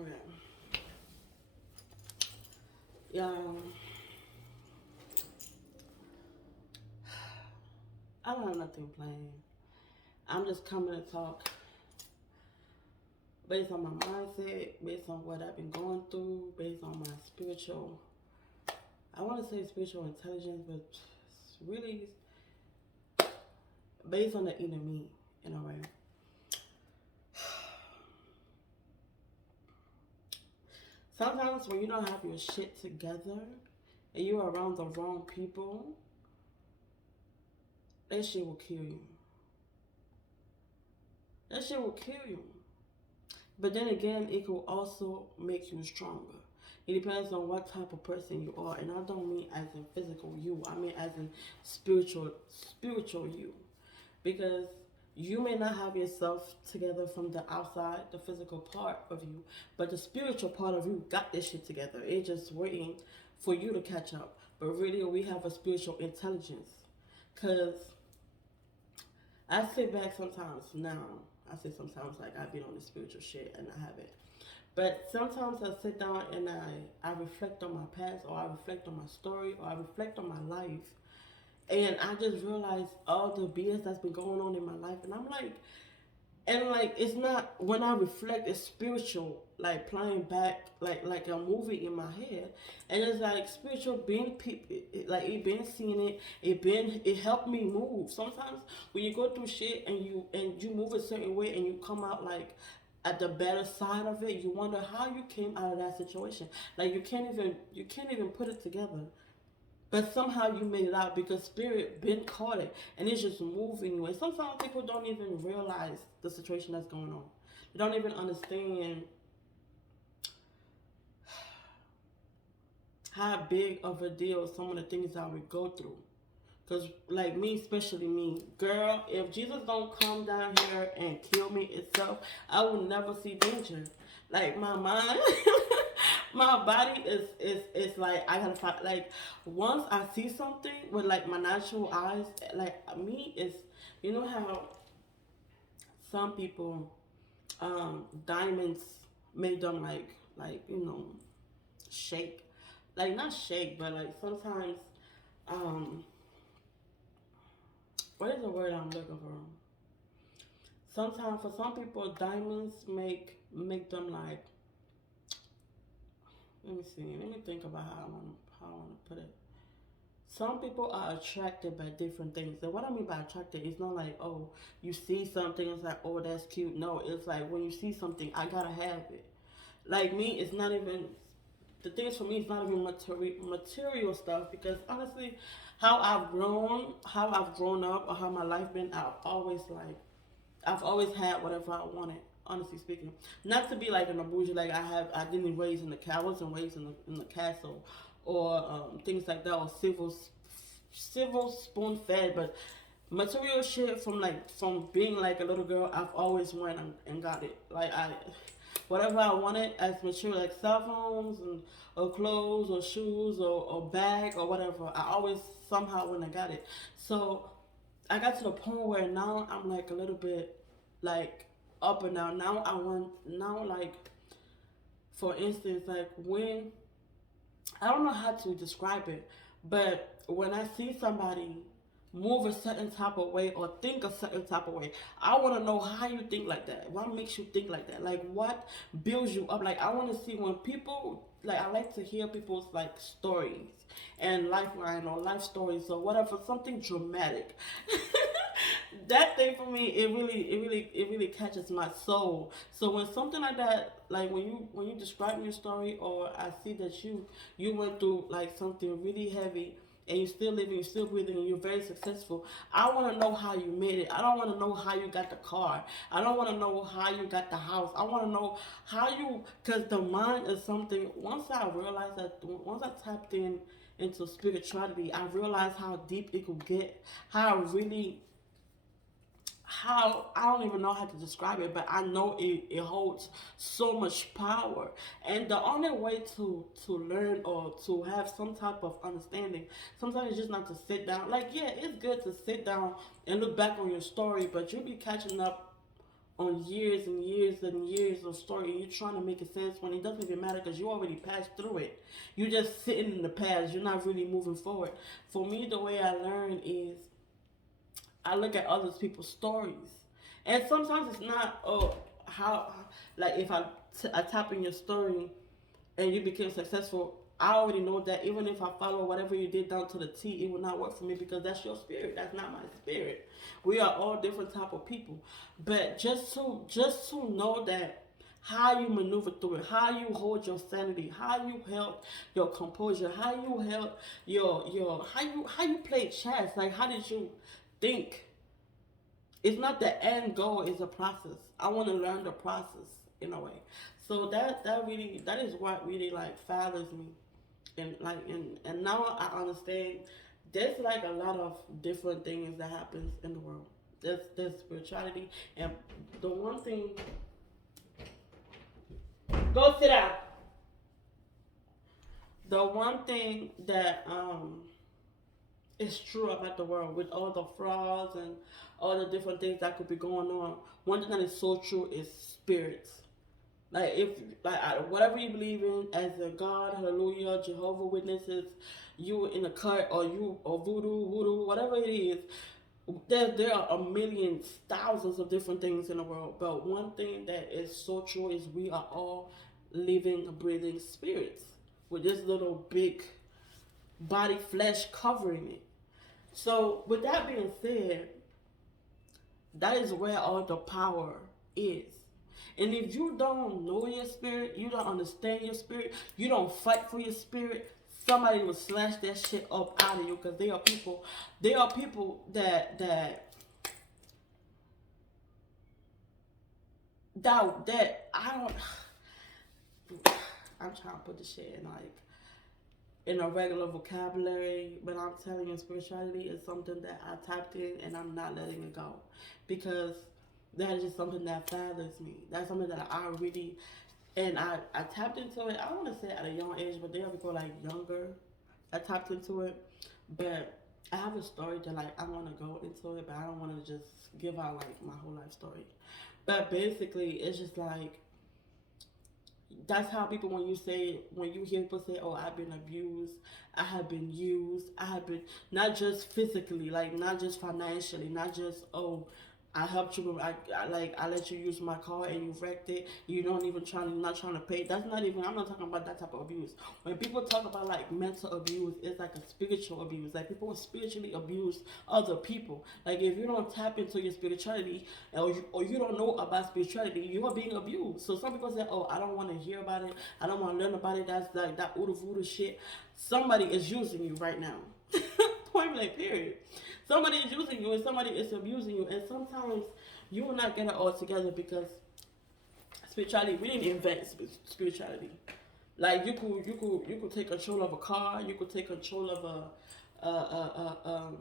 Okay. Yeah. I don't have nothing planned. I'm just coming to talk based on my mindset, based on what I've been going through, based on my spiritual. I want to say spiritual intelligence, but it's really based on the inner me in a way. Sometimes when you don't have your shit together and you're around the wrong people, that shit will kill you. That shit will kill you. But then again, it will also make you stronger. It depends on what type of person you are, and I don't mean as in physical you. I mean as in spiritual you, because you may not have yourself together from the outside, the physical part of you, but the spiritual part of you got this shit together. It's just waiting for you to catch up. But really, we have a spiritual intelligence, cause I sit back sometimes now. I say sometimes like I've been on the spiritual shit and I haven't. But sometimes I sit down and I reflect on my past, or I reflect on my story, or I reflect on my life. And I just realize all the BS that's been going on in my life. And I'm like, and like it's not, when I reflect, it's spiritual, like playing back like a movie in my head. And it's like spiritual being people, like it been seeing it, it helped me move. Sometimes when you go through shit and you move a certain way and you come out like at the better side of it, you wonder how you came out of that situation. Like you can't even put it together, but somehow you made it out because spirit been caught it and it's just moving you. And sometimes people don't even realize the situation that's going on. They don't even understand how big of a deal some of the things that we go through. Cause like me, especially me, girl, if Jesus don't come down here and kill me itself, I will never see danger. Like my mind, my body is like I gotta fight. Like once I see something with like my natural eyes, like me is, you know how some people, diamonds make them like shake, like not shake, but like sometimes um what is the word I'm looking for? Sometimes for some people, diamonds make them like. Let me see. Let me think about how I want to put it. Some people are attracted by different things. And what I mean by attracted is not like, oh, you see something, it's like, oh, that's cute. No, it's like when you see something, I gotta have it. Like me, it's not even, the things for me, it's not even material stuff, because honestly, how I've grown up, or how my life been, I've always had whatever I wanted. Honestly speaking, not to be like an bougie, like I didn't raise in the I wasn't raised in the castle, or things like that, or civil spoon fed, but material shit from being like a little girl, I've always went and got it. Like whatever I wanted as material, like cell phones and or clothes or shoes or bag or whatever, I always somehow went and got it. So I got to the point where now I'm like a little bit like up and down. Now I want, now like, for instance, like when, I don't know how to describe it, but when I see somebody move a certain type of way or think a certain type of way, I want to know how you think like that. What makes you think like that? Like what builds you up? Like I want to see when people, like I like to hear people's like stories and lifeline or life stories or whatever, something dramatic. That thing for me, it really catches my soul. So when something like that, like when you describe your story, or I see that you went through like something really heavy, and you're still living, you're still breathing, and you're very successful, I want to know how you made it. I don't want to know how you got the car. I don't want to know how you got the house. I want to know how you, because the mind is something. Once I realized that, once I tapped into spirituality, I realized how deep it could get, how really, how, I don't even know how to describe it, but I know it holds so much power. And the only way to learn or to have some type of understanding, sometimes it's just not to sit down. Like yeah, it's good to sit down and look back on your story, but you'll be catching up on years and years and years of story, and you're trying to make it sense when it doesn't even matter because you already passed through it. You're just sitting in the past. You're not really moving forward. For me, the way I learn is I look at other people's stories, and sometimes it's not how like if I tap in your story and you became successful. I already know that even if I follow whatever you did down to the T, it will not work for me because that's your spirit. That's not my spirit. We are all different type of people. But just to know that how you maneuver through it, how you hold your sanity, how you held your composure, how you held your how you play chess. Like how did you think? It's not the end goal, it's a process. I want to learn the process in a way. So that is what really like fathers me, and now I understand there's like a lot of different things that happens in the world. There's spirituality, and the one thing, go sit down. The one thing that is true about the world with all the frauds and all the different things that could be going on. One thing that is so true is spirits. Like if whatever you believe in as a God, hallelujah, Jehovah Witnesses, you in a cut or you or voodoo, whatever it is, there are a millions, thousands of different things in the world. But one thing that is so true is we are all living, breathing spirits with this little big body flesh covering it. So with that being said, that is where all the power is. And if you don't know your spirit, you don't understand your spirit, you don't fight for your spirit, somebody will slash that shit up out of you because they are people that I don't I'm trying to put the shit in like in a regular vocabulary, but I'm telling you, spirituality is something that I tapped in and I'm not letting it go because that is just something that fathers me. That's something that I really, and I tapped into it. I don't want to say at a young age, but there are people like younger that tapped into it. But I have a story that like I want to go into it, but I don't want to just give out like my whole life story. But basically, it's just like that's how people when you hear people say, "Oh, I've been abused, I have been used, I have been not just physically, like not just financially, not just I helped you. I let you use my car and you wrecked it. You don't even not trying to pay. That's not even. I'm not talking about that type of abuse. When people talk about like mental abuse, it's like a spiritual abuse. Like people spiritually abuse other people. Like if you don't tap into your spirituality or you don't know about spirituality, you are being abused. So some people say, "Oh, I don't want to hear about it. I don't want to learn about it." That's like that voodoo voodoo shit. Somebody is using you right now. Point blank. Period. Somebody is using you and somebody is abusing you, and sometimes you will not get it all together because spirituality. We didn't invent spirituality. Like you could take control of a car. You could take control of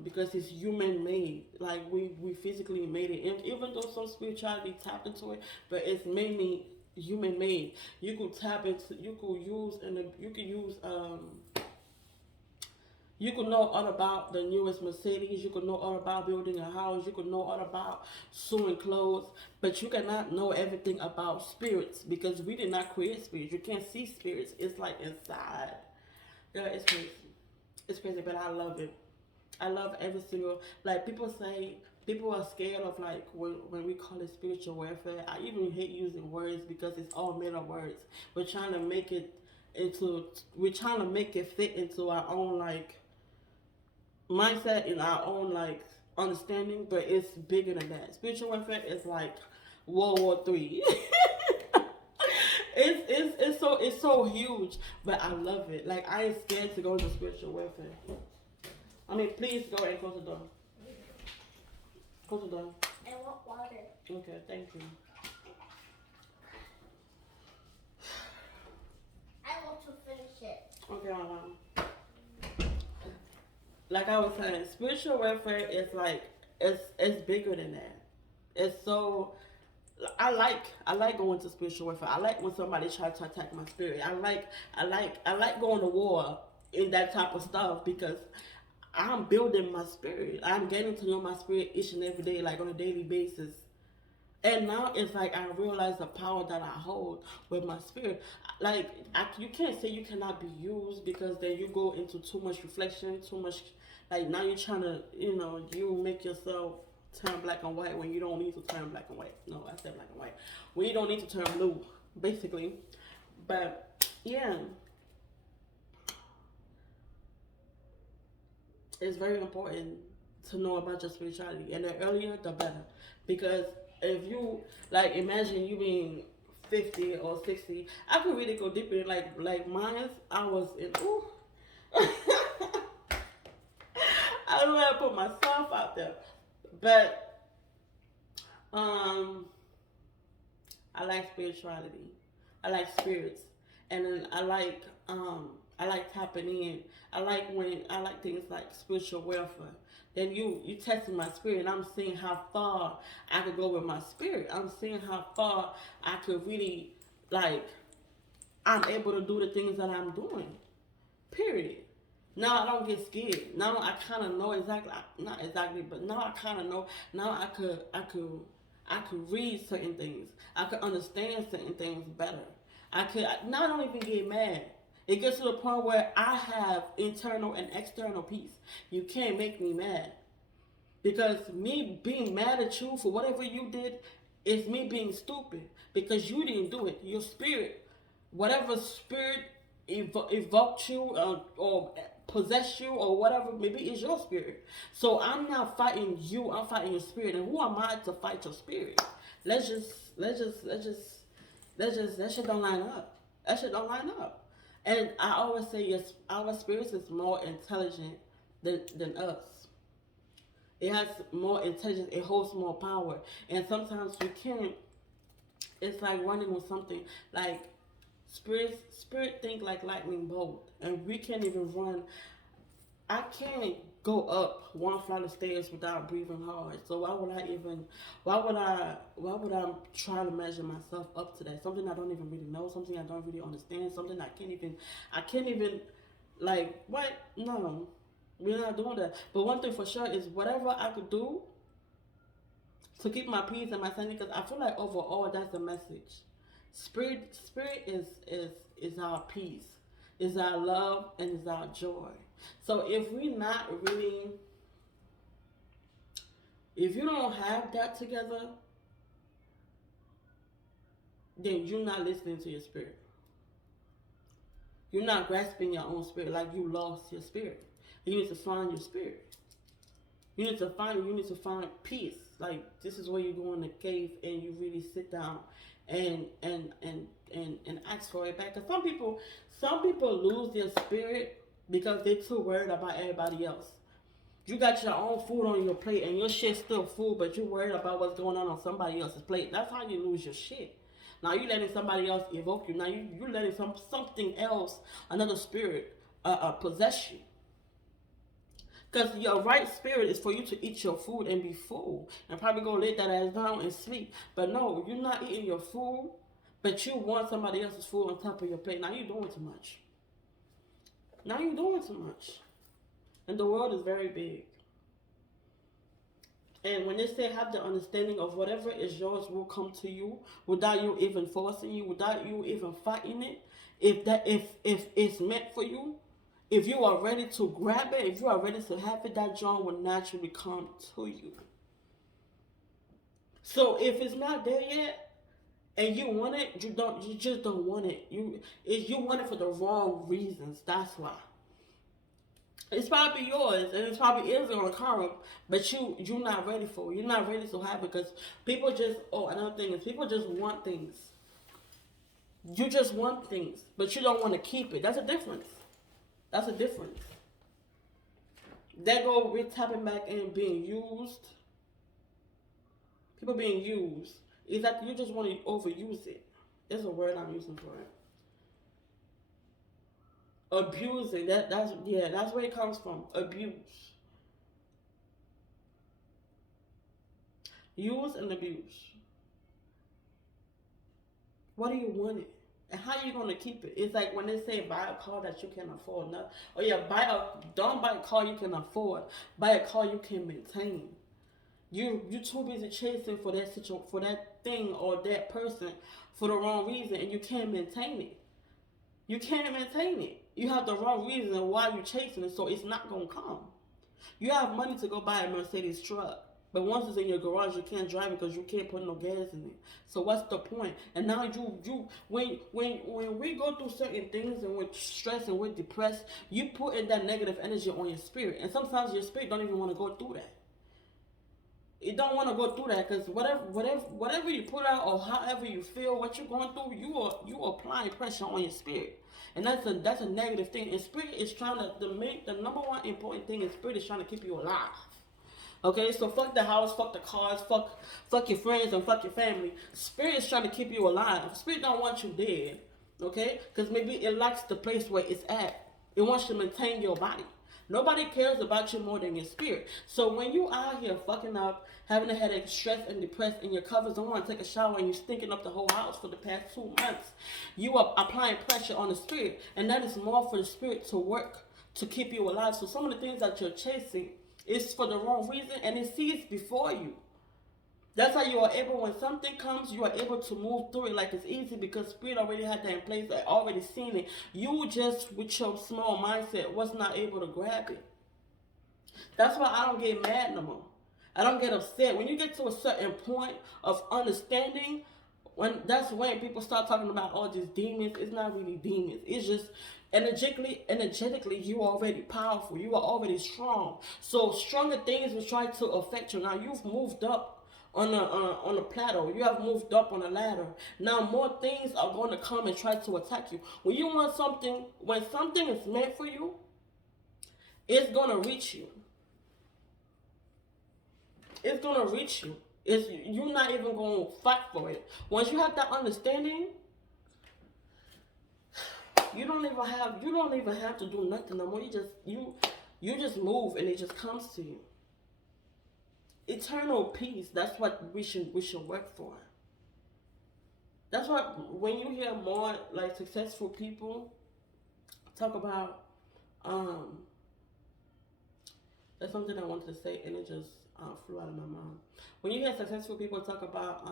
because it's human made. Like we physically made it, and even though some spirituality tapped into it, but it's mainly human made. You could tap into. You could use you could know all about the newest Mercedes. You could know all about building a house. You could know all about sewing clothes. But you cannot know everything about spirits because we did not create spirits. You can't see spirits. It's like inside. Yeah, it's crazy. It's crazy, but I love it. I love every single, like people say, people are scared of like when we call it spiritual warfare. I even hate using words because it's all made of words. We're trying to make it into, we're trying to make it fit into our own like mindset in our own like understanding, but it's bigger than that. Spiritual warfare is like World War III. It's so huge, but I love it. Like I ain't scared to go into spiritual warfare. I mean, please go and close the door. Close the door. I want water. Okay, thank you. I want to finish it. Okay, like I was saying, spiritual warfare is like it's bigger than that. It's so I like going to spiritual warfare. I like when somebody tries to attack my spirit. I like going to war in that type of stuff because I'm building my spirit. I'm getting to know my spirit each and every day, like on a daily basis. And now it's like I realize the power that I hold with my spirit. Like you can't say you cannot be used because then you go into too much reflection, too much. Like now you're trying to, you make yourself turn black and white when you don't need to turn black and white. No, I said black and white. When you don't need to turn blue, basically. But yeah, it's very important to know about your spirituality, and the earlier the better, because if you like imagine you being 50 or 60, I could really go deeper. Like mine, I was in. Ooh, I don't want to put myself out there, but um, I like spirituality. I like spirits, and then I like tapping in. I like things like spiritual welfare. Then you testing my spirit, and I'm seeing how far I could go with my spirit. I'm seeing how far I could really like. I'm able to do the things that I'm doing. Period. Now I don't get scared. Now I kind of know exactly, not exactly, but now I kind of know. Now I could read certain things. I could understand certain things better. Now I don't even get mad. It gets to the point where I have internal and external peace. You can't make me mad. Because me being mad at you for whatever you did is me being stupid. Because you didn't do it. Your spirit, whatever spirit evoked you or possess you or whatever, maybe it's your spirit. So I'm not fighting you, I'm fighting your spirit. And who am I to fight your spirit? That shit don't line up. That shit don't line up. And I always say, yes, our spirits is more intelligent than us. It has more intelligence. It holds more power. And sometimes you can't. It's like running with something. Like spirit think like lightning bolt, and we can't even run. I can't go up one flight of stairs without breathing hard. So why would I even? Why would I try to measure myself up to that? Something I don't even really know. Something I don't really understand. Something I can't even. I can't even. Like what? No, we're not doing that. But one thing for sure is whatever I could do to keep my peace and my sanity, because I feel like overall that's the message. Spirit is our peace, is our love, and is our joy. So if we not really, if you don't have that together, then you're not listening to your spirit. You're not grasping your own spirit, like you lost your spirit. You need to find your spirit. You need to find it. You need to find peace. Like this is where you go in the cave and you really sit down and ask for it back. Cause some people lose their spirit because they're too worried about everybody else. You got your own food on your plate and your shit's still full, but you're worried about what's going on somebody else's plate. That's how you lose your shit. Now you letting somebody else evoke you. Now you letting something else, another spirit, possess you. Because your right spirit is for you to eat your food and be full and probably go lay that ass down and sleep. But no, you're not eating your food, but you want somebody else's food on top of your plate. Now you're doing too much. Now you're doing too much. And the world is very big. And when they say have the understanding of whatever is yours will come to you without you even forcing you, without you even fighting it, if it's meant for you, if you are ready to grab it, if you are ready to have it, that joy will naturally come to you. So if it's not there yet and you want it, you just don't want it. You want it for the wrong reasons. That's why. It's probably yours and it's probably is gonna come, but you're not ready for it. You're not ready to have it because people just another thing is people just want things. You just want things, but you don't want to keep it. That's a difference. That's a difference. That go we're tapping back and being used. People being used. Is that you just want to overuse it. There's a word I'm using for it. Abusing. That's where it comes from. Abuse. Use and abuse. What do you want it? And how are you gonna keep it? It's like when they say buy a car that you can afford. No, don't buy a car you can afford. Buy a car you can maintain. You too busy chasing for that thing or that person for the wrong reason, and you can't maintain it. You can't maintain it. You have the wrong reason why you're chasing it, so it's not gonna come. You have money to go buy a Mercedes truck, but once it's in your garage, you can't drive it because you can't put no gas in it. So what's the point? And now when we go through certain things and we're stressed and we're depressed, you put in that negative energy on your spirit, and sometimes your spirit don't even want to go through that. It don't want to go through that because whatever you put out or however you feel, what you're going through, you are applying pressure on your spirit, and that's a negative thing. And spirit is trying to the number one important thing is spirit is trying to keep you alive. Okay, so fuck the house, fuck the cars, fuck your friends, and fuck your family. Spirit is trying to keep you alive. Spirit don't want you dead. Okay, because maybe it likes the place where it's at. It wants to maintain your body. Nobody cares about you more than your spirit. So when you out here fucking up, having a headache, stressed and depressed, and your covers don't want to take a shower, and you're stinking up the whole house for the past 2 months, you are applying pressure on the spirit, and that is more for the spirit to work to keep you alive. So some of the things that you're chasing is for the wrong reason, and it sees before you. That's how you are able, when something comes, you are able to move through it like it's easy because spirit already had that in place, already seen it. You just, with your small mindset, was not able to grab it. That's why I don't get mad no more. I don't get upset. When you get to a certain point of understanding, that's when people start talking about all these demons. It's not really demons. It's just energetically, you are already powerful. You are already strong. So stronger things will try to affect you. Now you've moved up on a plateau. You have moved up on a ladder. Now more things are going to come and try to attack you. When you want something, when something is meant for you, it's going to reach you. It's going to reach you. You're not even going to fight for it. Once you have that understanding, you don't even have to do nothing no more. You just move and it just comes to you. Eternal peace. That's what we should work for. That's what when you hear more like successful people talk about, that's something I wanted to say and it just flew out of my mind. When you hear successful people talk about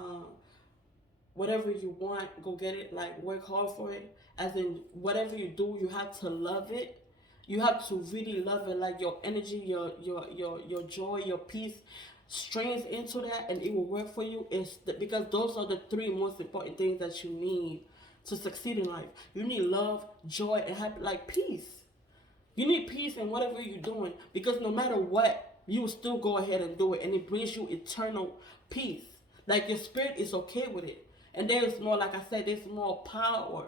whatever you want, go get it. Like work hard for it. As in whatever you do, you have to love it. You have to really love it. Like your energy, your joy, your peace strains into that, and it will work for you. Because those are the 3 most important things that you need to succeed in life. You need love, joy, and happy, like peace. You need peace in whatever you're doing, because no matter what, you will still go ahead and do it, and it brings you eternal peace. Like your spirit is okay with it, and there is more. Like I said, there's more power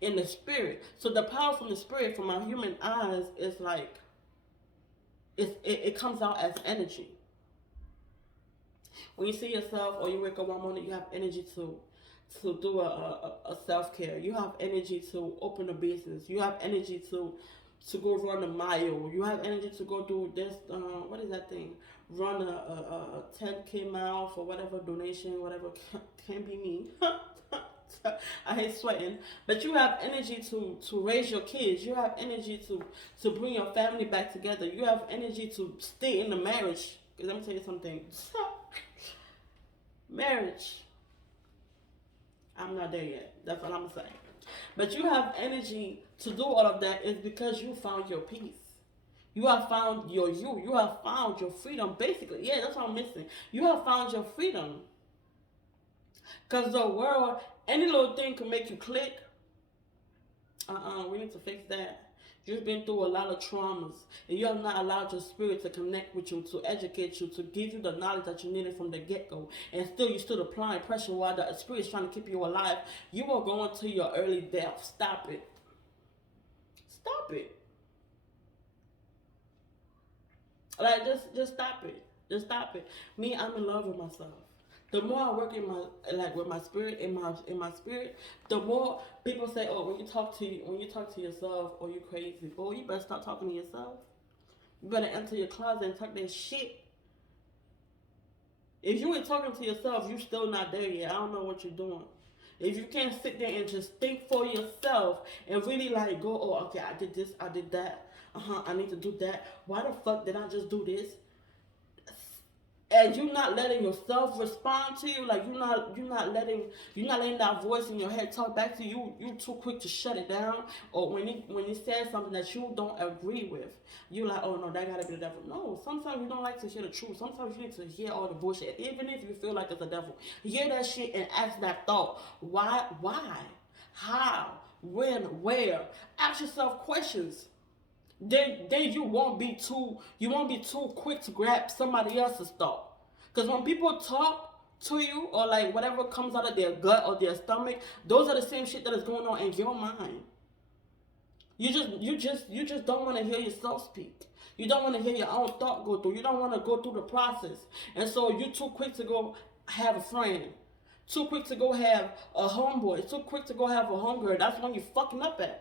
in the spirit. So the power from the spirit, from our human eyes, is like it comes out as energy. When you see yourself or you wake up one morning, you have energy to do a self-care. You have energy to open a business. You have energy to go run a mile. You have energy to go do this, what is that thing? Run a 10K mile for whatever donation, whatever, can be me. I hate sweating. But you have energy to raise your kids. You have energy to bring your family back together. You have energy to stay in the marriage. Because let me tell you something. Marriage, I'm not there yet. That's what I'm saying. But you have energy to do all of that is because you found your peace. You have found your you. You have found your freedom. Basically, yeah, that's what I'm missing. You have found your freedom. Because the world, any little thing can make you click. We need to fix that. You've been through a lot of traumas, and you have not allowed your spirit to connect with you, to educate you, to give you the knowledge that you needed from the get-go. And still, you're still applying pressure while the spirit is trying to keep you alive. You are going to your early death. Stop it. Stop it. Like, just stop it. Just stop it. Me, I'm in love with myself. The more I work with my spirit, in my spirit, the more people say, "Oh, when you talk to yourself, oh, you crazy, boy, you better stop talking to yourself. You better enter your closet and talk that shit. If you ain't talking to yourself, you still not there yet. I don't know what you're doing. If you can't sit there and just think for yourself and really like go, oh, okay, I did this, I did that. I need to do that. Why the fuck did I just do this? and you're not letting yourself respond to you, like you're not letting that voice in your head talk back to you. You too quick to shut it down, or when he says something that you don't agree with, you like, oh no, that gotta be the devil. No, sometimes you don't like to hear the truth. Sometimes you need to hear all the bullshit, even if you feel like it's the devil. Hear that shit and ask that thought. Why, how, when, where? Ask yourself questions. Then you won't be too quick to grab somebody else's thought. Because when people talk to you, or like whatever comes out of their gut or their stomach, those are the same shit that is going on in your mind. You just don't want to hear yourself speak. You don't want to hear your own thought go through. You don't want to go through the process. And so you're too quick to go have a friend. Too quick to go have a homeboy. Too quick to go have a homegirl. That's when you're fucking up at.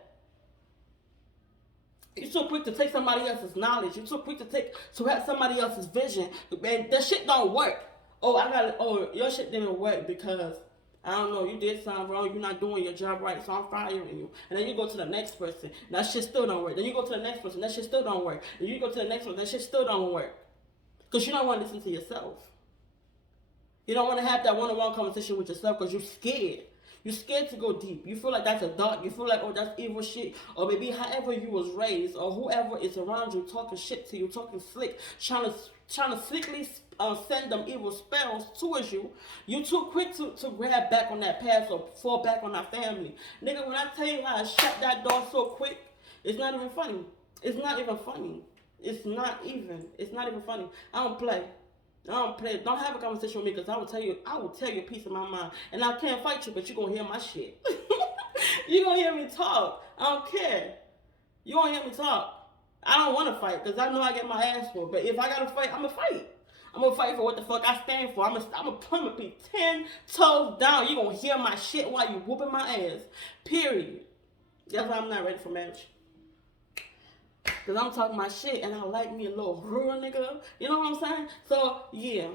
You're so quick to take somebody else's knowledge. You're so quick to have somebody else's vision. Man, that shit don't work. Your shit didn't work because I don't know, you did something wrong, you're not doing your job right, so I'm firing you. And then you go to the next person, that shit still don't work. Then you go to the next person, that shit still don't work. And you go to the next one, that shit still don't work. Because you don't want to listen to yourself. You don't want to have that one-on-one conversation with yourself because you're scared. You're scared to go deep. You feel like that's a dark. You feel like, oh, that's evil shit. Or maybe however you was raised, or whoever is around you talking shit to you, talking slick, trying to slickly send them evil spells towards you. You too quick to grab back on that past or fall back on that family. Nigga, when I tell you how I shut that door so quick, it's not even funny. It's not even funny. It's not even funny. I don't play. Don't have a conversation with me because I will tell you a piece of my mind. And I can't fight you, but you're going to hear my shit. You're going to hear me talk. I don't care. You going to hear me talk. I don't want to fight because I know I get my ass for. But if I got to fight, I'm going to fight. I'm going to fight for what the fuck I stand for. I'm going to be 10 toes down. You're going to hear my shit while you whooping my ass. Period. That's why I'm not ready for marriage. Because I'm talking my shit and I like me a little real nigga. You know what I'm saying? So, yeah.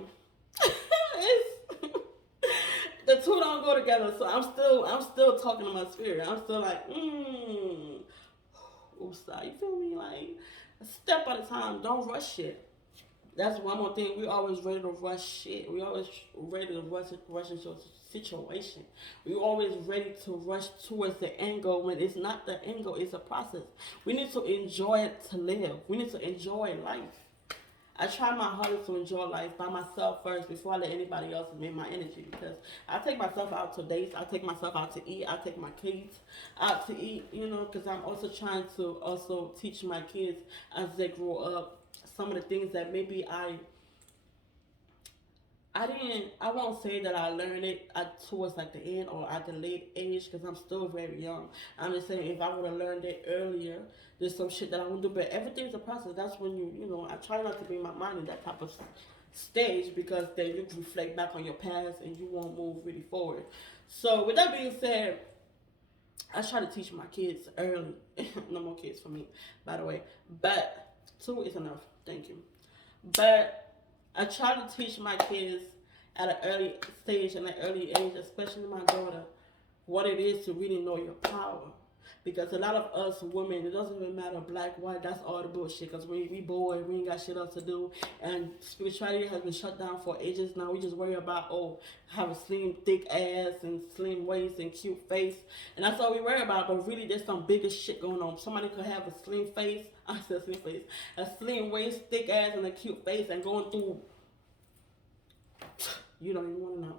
It's the two don't go together. So I'm still talking to my spirit. I'm still like, oops, you feel me? Like, a step at a time. Don't rush shit. That's one more thing. We always ready to rush shit. We always ready to rush into a situation. We always ready to rush towards the end goal when it's not the end goal. It's a process. We need to enjoy it to live. We need to enjoy life. I try my hardest to enjoy life by myself first before I let anybody else make my energy, because I take myself out to dates. I take myself out to eat. I take my kids out to eat, because I'm also trying to also teach my kids as they grow up some of the things that maybe I won't say that I learned it towards like the end or at the late age, because I'm still very young. I'm just saying, if I would have learned it earlier, there's some shit that I won't do. But everything's a process. That's when I try not to bring my mind in that type of stage, because then you reflect back on your past and you won't move really forward. So with that being said, I try to teach my kids early. No more kids for me, by the way. But 2 is enough. Thank you. But I try to teach my kids at an early stage and an early age, especially my daughter, what it is to really know your power. Because a lot of us women, it doesn't even matter black, white, that's all the bullshit. Because we bored, we ain't got shit else to do. And spirituality has been shut down for ages now. We just worry about, have a slim, thick ass and slim waist and cute face. And that's all we worry about. But really, there's some bigger shit going on. Somebody could have a slim face, I said slim face, a slim waist, thick ass, and a cute face, and going through, you don't even want to know.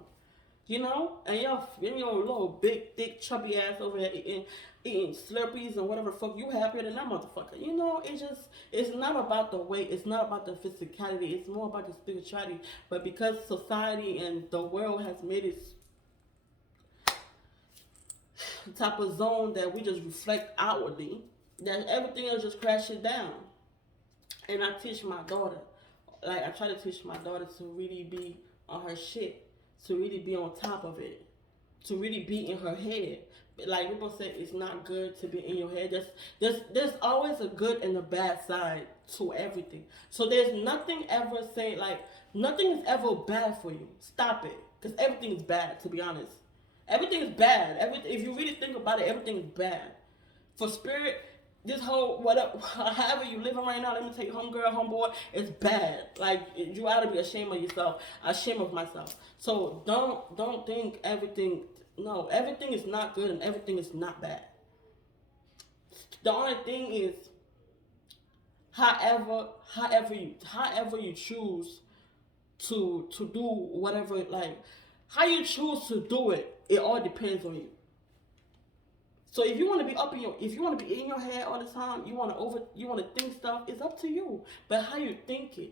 And your little big, thick, chubby ass over here eating Slurpees and whatever the fuck, you happier than that motherfucker. It's not about the weight, it's not about the physicality, it's more about the spirituality. But because society and the world has made it type of zone that we just reflect outwardly, that everything else just crashes down. And I teach my daughter, I try to teach my daughter to really be on her shit, to really be on top of it, to really be in her head. Like people say, it's not good to be in your head. There's always a good and a bad side to everything. So there's nothing ever saying, nothing is ever bad for you. Stop it. Because everything is bad, to be honest. Everything is bad. If you really think about it, everything is bad. For spirit, this whole whatever, however you living right now, let me tell you, homegirl, homeboy, it's bad. Like you ought to be ashamed of yourself, ashamed of myself. So don't think everything. No, everything is not good and everything is not bad. The only thing is, however you choose to do whatever, like how you choose to do it, it all depends on you. So if you want to be up in your, if you want to be in your head all the time, you want to think stuff. It's up to you. But how you think it,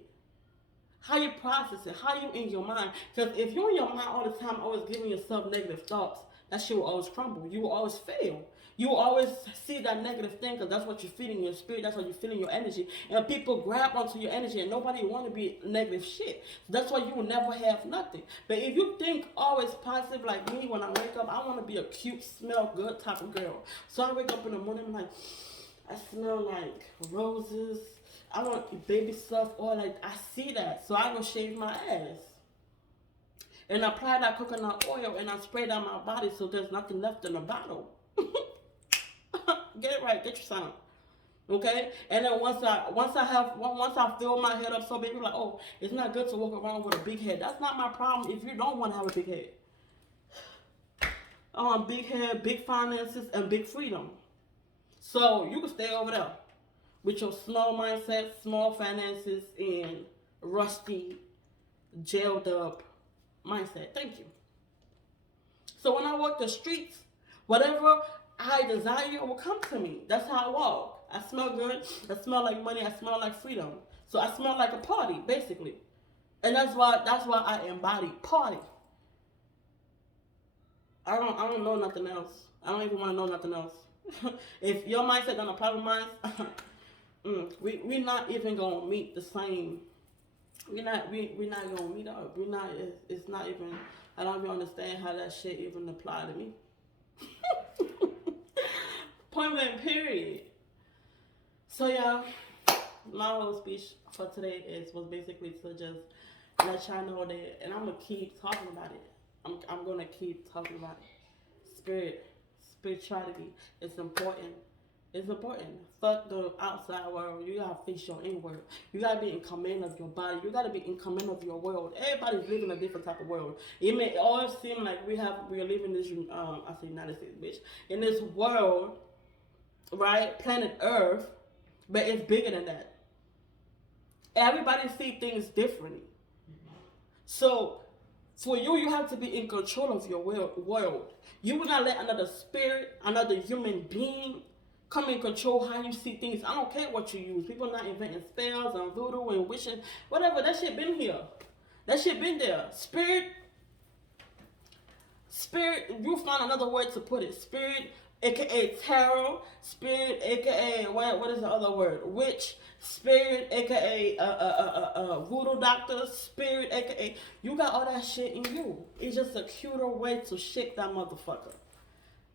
how you process it, how you in your mind. Because if you're in your mind all the time, always giving yourself negative thoughts, that shit will always crumble. You will always fail. You will always see that negative thing because that's what you feel in your spirit. That's what you feel in your energy. And people grab onto your energy and nobody want to be negative shit. That's why you will never have nothing. But if you think always positive like me, when I wake up, I want to be a cute, smell good type of girl. So I wake up in the morning, I'm like, I smell like roses. I want baby stuff, or like I see that. So I go shave my ass. And apply that coconut oil and I spray down my body so there's nothing left in the bottle. Get it right, get your son. Okay? And then once I fill my head up so big, like, oh, it's not good to walk around with a big head. That's not my problem if you don't want to have a big head. I want big head, big finances, and big freedom. So you can stay over there with your small mindset, small finances, and rusty, jailed up mindset. Thank you. So when I walk the streets, whatever I desire will come to me. That's how I walk. I smell good. I smell like money. I smell like freedom. So I smell like a party, basically. And that's why I embody party. I don't know nothing else. I don't even want to know nothing else. If your mindset don't apply to mine, we're not even gonna meet the same. We're not gonna meet up. We're not. It's not even. I don't even understand how that shit even apply to me. Point blank. Period. So yeah, my whole speech for today was basically to just let y'all know that, and I'm gonna keep talking about it. I'm gonna keep talking about it. Spirituality is important. It's important. Fuck the outside world. You gotta face your inner world. You gotta be in command of your body. You gotta be in command of your world. Everybody's living a different type of world. It may always seem like we're living this I say United States, bitch, in this world, right? Planet Earth, but it's bigger than that. Everybody see things differently. So for you, you have to be in control of your world. You will not let another spirit, another human being come and control how you see things. I don't care what you use. People not inventing spells and voodoo and wishing, whatever. That shit been here. That shit been there. Spirit, you find another word to put it. Spirit, aka tarot. Spirit, aka what is the other word? Witch. Spirit, aka voodoo doctor. Spirit, aka you got all that shit in you. It's just a cuter way to shake that motherfucker.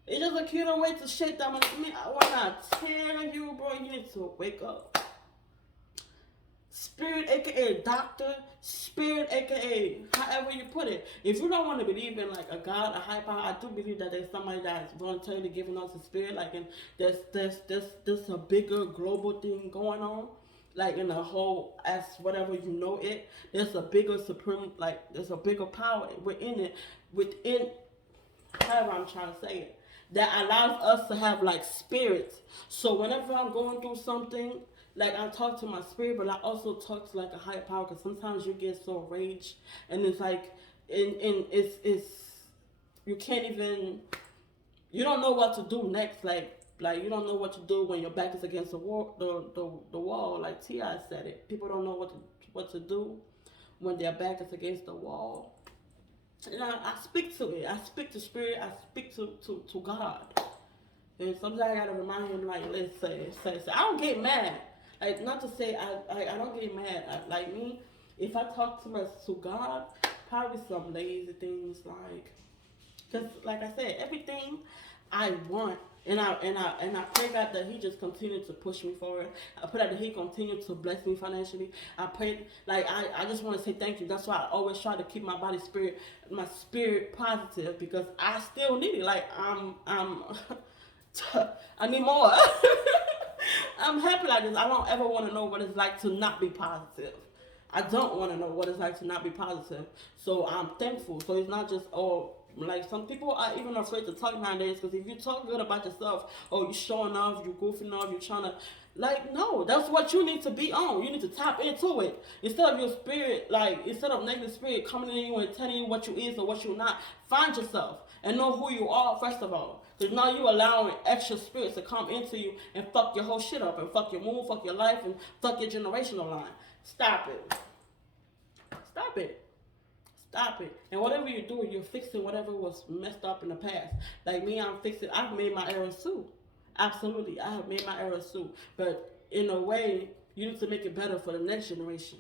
It's just a cuter way to shake that motherfucker. I mean, when I tell you, bro, you need to wake up. Spirit, aka doctor, spirit, aka however you put it. If you don't want to believe in like a God, a high power, I do believe that there's somebody that's voluntarily giving us a spirit, like in there's a bigger global thing going on, like in the whole as whatever you know it. There's a bigger supreme, like there's a bigger power within however I'm trying to say it, that allows us to have like spirits. So whenever I'm going through something, like I talk to my spirit, but I also talk to like a higher power, because sometimes you get so raged and it's like it's you can't even, you don't know what to do next, like you don't know what to do when your back is against the wall, the wall, like T.I. said it. People don't know what to do when their back is against the wall. And I speak to it. I speak to spirit. I speak to God. And sometimes I gotta remind him, like, let's say. I don't get mad. Like, not to say I don't get mad. Like me, if I talk to God, probably some lazy things, like, cause like I said, everything I want. And I pray God that He just continue to push me forward. I pray that He continue to bless me financially. I pray, like I just want to say thank you. That's why I always try to keep my spirit positive, because I still need it. Like I need more. I'm happy like this. I don't ever want to know what it's like to not be positive. I don't want to know what it's like to not be positive. So I'm thankful. So it's not just, oh, like some people are even afraid to talk nowadays because if you talk good about yourself, oh, you showing off, you goofing off, you trying to, like, no, that's what you need to be on. You need to tap into it instead of your spirit, like instead of negative spirit coming in you and telling you what you is or what you're not. Find yourself and know who you are first of all. Because now you allowing extra spirits to come into you and fuck your whole shit up and fuck your moon, fuck your life, and fuck your generational line. Stop it. Stop it. Stop it. And whatever you do, you're fixing whatever was messed up in the past. Like me, I'm fixing. I've made my errors too. Absolutely, I have made my errors too. But in a way, you need to make it better for the next generation.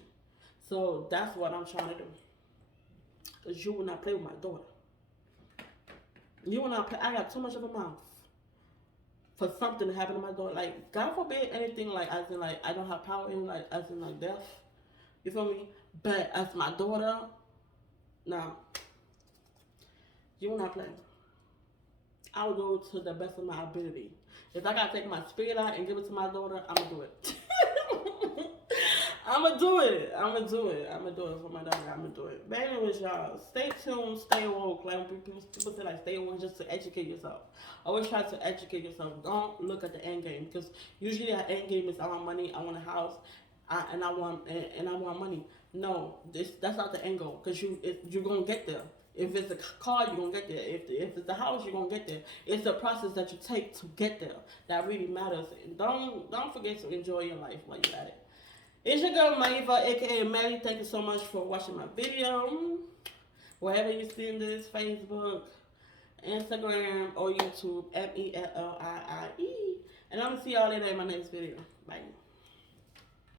So that's what I'm trying to do. Cause you will not play with my daughter. You will not play. I got too much of a mouth for something to happen to my daughter. Like God forbid anything like as in like I don't have power in like as in like death. You feel me? But as my daughter, now you will not play. I will go to the best of my ability. If I gotta take my spirit out and give it to my daughter, I'm gonna do it. I'm gonna do it. I'm gonna do it. I'm gonna do it for my daughter. I'm gonna do it. But anyways, y'all, stay tuned, stay woke. Like people say, like stay woke just to educate yourself. Always try to educate yourself. Don't look at the end game because usually the end game is I want money, I want a house, and I want money. No, that's not the end goal because you're gonna get there. If it's a car, you're gonna get there. If it's a house, you're gonna get there. It's the process that you take to get there that really matters. Don't forget to enjoy your life while you're at it. It's your girl Maiva, aka Melly. Thank you so much for watching my video. Wherever you're seeing this, Facebook, Instagram, or YouTube, MELLIIE. And I'm gonna see y'all later in my next video. Bye.